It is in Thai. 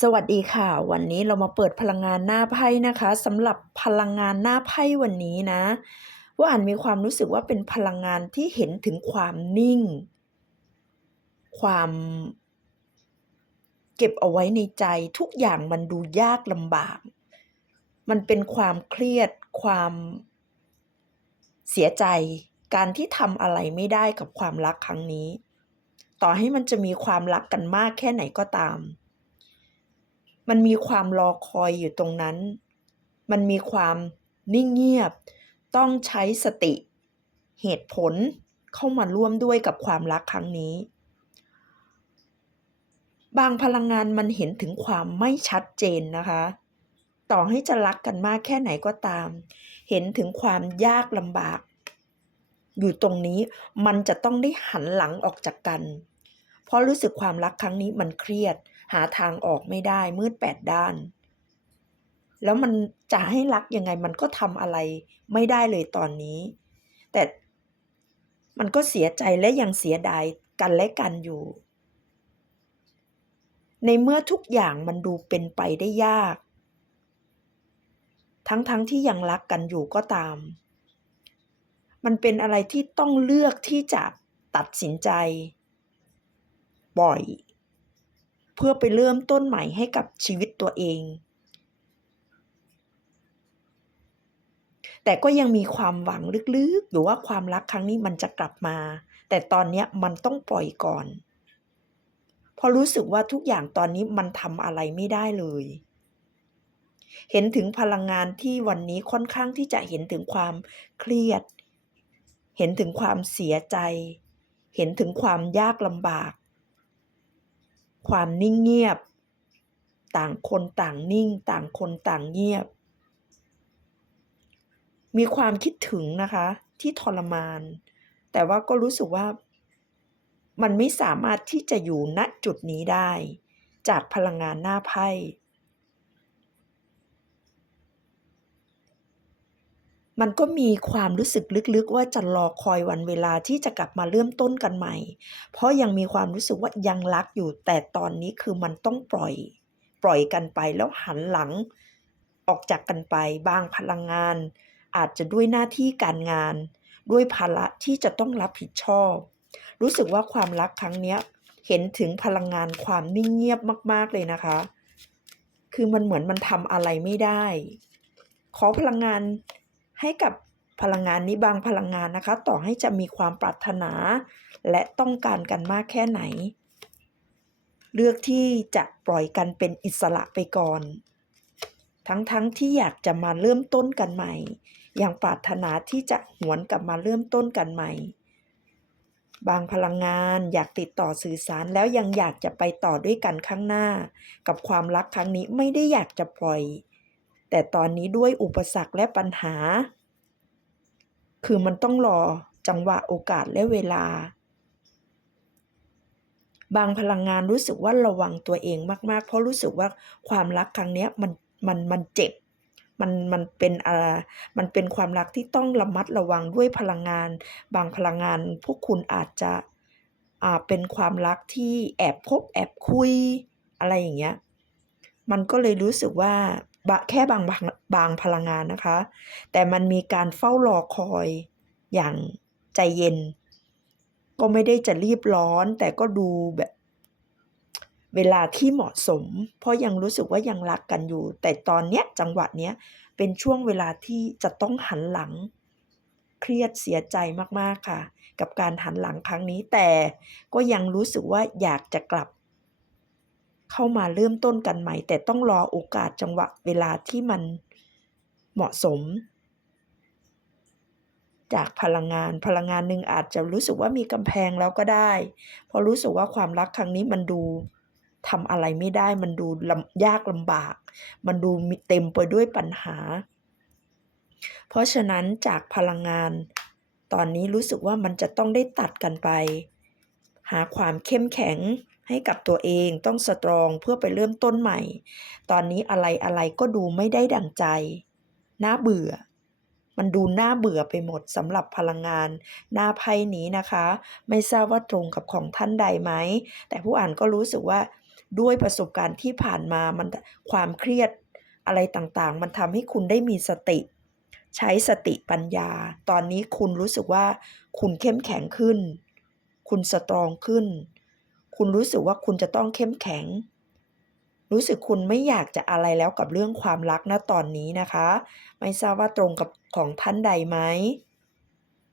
สวัสดีค่ะ วันนี้เรามาเปิดพลังงานหน้าไพ่นะคะสำหรับพลังงานหน้าไพ่วันนี้นะ ว่าอ่านมีความรู้สึกว่าเป็นพลังงานที่เห็นถึงความนิ่ง ความ เก็บเอาไว้ในใจทุกอย่างมันดูยากลำบาก มันเป็นความเครียด ความเสียใจ การที่ทำอะไรไม่ได้กับความรักครั้งนี้ ต่อให้มันจะมีความรักกันมากแค่ไหนก็ตาม มันมีความรอคอยอยู่ตรงนั้น มันมีความนิ่งเงียบ ต้องใช้สติ เหตุผลเข้ามาร่วมด้วยกับความรักครั้งนี้ บางพลังงานมันเห็นถึงความไม่ชัดเจนนะคะ ต่อให้จะรักกันมากแค่ไหนก็ตาม เห็นถึงความยากลำบาก อยู่ตรงนี้มันจะต้องได้หันหลังออกจากกัน เพราะรู้สึกความรักครั้งนี้มันเครียด หาทางออกไม่ได้มืดแปดด้าน แล้วมันจะให้รักยังไงมันก็ทำอะไรไม่ได้เลยตอนนี้ แต่มันก็เสียใจและยังเสียดายกันและกันอยู่ ในเมื่อทุกอย่างมันดูเป็นไปได้ยาก ทั้งๆทที่ยังรักกันอยู่ก็ตาม มันเป็นอะไรที่ต้องเลือกที่จะตัดสินใจปล่อย พื่อไปเริ่มต้นใหม่ให้กับชีวิตตัวเอง แต่ก็ยังมีความหวังลึกๆอยู่ว่าความรักครั้งนี้มันจะกลับมา แต่ตอนนี้มันต้องปล่อยก่อนเพราะรู้สึกว่าทุกอย่างตอนนี้มันทำอะไรไม่ได้เลย เห็นถึงพลังงานที่วันนี้ค่อนข้างที่จะเห็นถึงความเครียด เห็นถึงความเสียใจ เห็นถึงความยากลำบาก ความนิ่งเงียบ ต่างคนต่างนิ่ง ต่างคนต่างเงียบ มีความคิดถึงนะคะ ที่ทรมาน แต่ว่าก็รู้สึกว่า มันไม่สามารถที่จะอยู่ณจุดนี้ได้ จากพลังงานหน้าไพ่ มันก็มีความรู้สึกลึกๆ ว่าจะรอคอยวันเวลาที่จะกลับมาเริ่มต้นกันใหม่ เพราะยังมีความรู้สึกว่ายังรักอยู่ แต่ตอนนี้คือมันต้องปล่อย ปล่อยกันไปแล้วหันหลังออกจากกันไป บางพลังงาน อาจจะด้วยหน้าที่การงาน ด้วยภาระที่จะต้องรับผิดชอบ รู้สึกว่าความรักครั้งนี้เห็นถึงพลังงานความนิ่งเงียบมาก ๆเลยนะคะ คือมันเหมือนมันทำอะไรไม่ได้ ขอพลังงาน ให้กับพลังงานนี้บางพลังงานนะคะ ต่อให้จะมีความปรารถนา และต้องการกันมากแค่ไหน เลือกที่จะปล่อยกันเป็นอิสระไปก่อน ทั้งๆทที่อยากจะมาเริ่มต้นกันใหม่ อย่างปรารถนาที่จะหวนกลับมาเริ่มต้นกันใหม่ บางพลังงานอยากติดต่อสื่อสารแล้วยังอยากจะไปต่อด้วยกันข้างหน้า กับความรักครั้งนี้ไม่ได้อยากจะปล่อย แต่ตอนนี้ด้วยอุปสรรคและปัญหา คือมันต้องรอจังหวะโอกาสและเวลา บางพลังงานรู้สึกว่าระวังตัวเองมากๆ เพราะรู้สึกว่าความรักครั้งนี้มันมันมันเจ็บมันมันเป็นอะไรมันเป็นความรักที่ต้องระมัดระวังด้วยพลังงาน บางพลังงานพวกคุณอาจจะอ่าเป็นความรักที่แอบคบแอบคุยอะไรอย่างเงี้ย มันก็เลยรู้สึกว่า แค่บางบางบางพลังงานนะคะ แต่มันมีการเฝ้ารอคอยอย่างใจเย็น ก็ไม่ได้จะรีบร้อน แต่ก็ดูแบบเวลาที่เหมาะสม เพราะยังรู้สึกว่ายังรักกันอยู่ แต่ตอนเนี้ยจังหวะเนี้ยเป็นช่วงเวลาที่จะต้องหันหลัง เครียดเสียใจมากๆค่ะ กับการหันหลังครั้งนี้แต่ก็ยังรู้สึกว่าอยากจะกลับ เข้ามาเริ่มต้นกันใหม่ แต่ต้องรอโอกาสจังหวะเวลาที่มันเหมาะสม จากพลังงานพลังงานหนึ่งอาจจะรู้สึกว่ามีกำแพงแล้วก็ได้พราะรู้สึกว่าความรักครั้งนี้มันดูทำอะไรไม่ได้มันดูยากลำบาก มันดูเต็มไปด้วยปัญหา เพราะฉะนั้นจากพลังงาน ตอนนี้รู้สึกว่ามันจะต้องได้ตัดกันไป หาความเข้มแข็ง ให้กับตัวเองต้องสตรองเพื่อไปเริ่มต้นใหม่ ตอนนี้อะไรอะไรก็ดูไม่ได้ดั่งใจ น่าเบื่อ มันดูน่าเบื่อไปหมดสำหรับพลังงานหน้าไพ่นี้นะคะ ไม่ทราบว่าตรงกับของท่านใดไหม แต่ผู้อ่านก็รู้สึกว่าด้วยประสบการณ์ที่ผ่านมามันความเครียดอะไรต่างๆ มันทำให้คุณได้มีสติ ใช้สติปัญญา ตอนนี้คุณรู้สึกว่าคุณเข้มแข็งขึ้น คุณสตรองขึ้น คุณรู้สึกว่าคุณจะต้องเข้มแข็ง รู้สึกคุณไม่อยากจะอะไรแล้วกับเรื่องความรักนะตอนนี้นะคะ ไม่ทราบว่าตรงกับของท่านใดไหม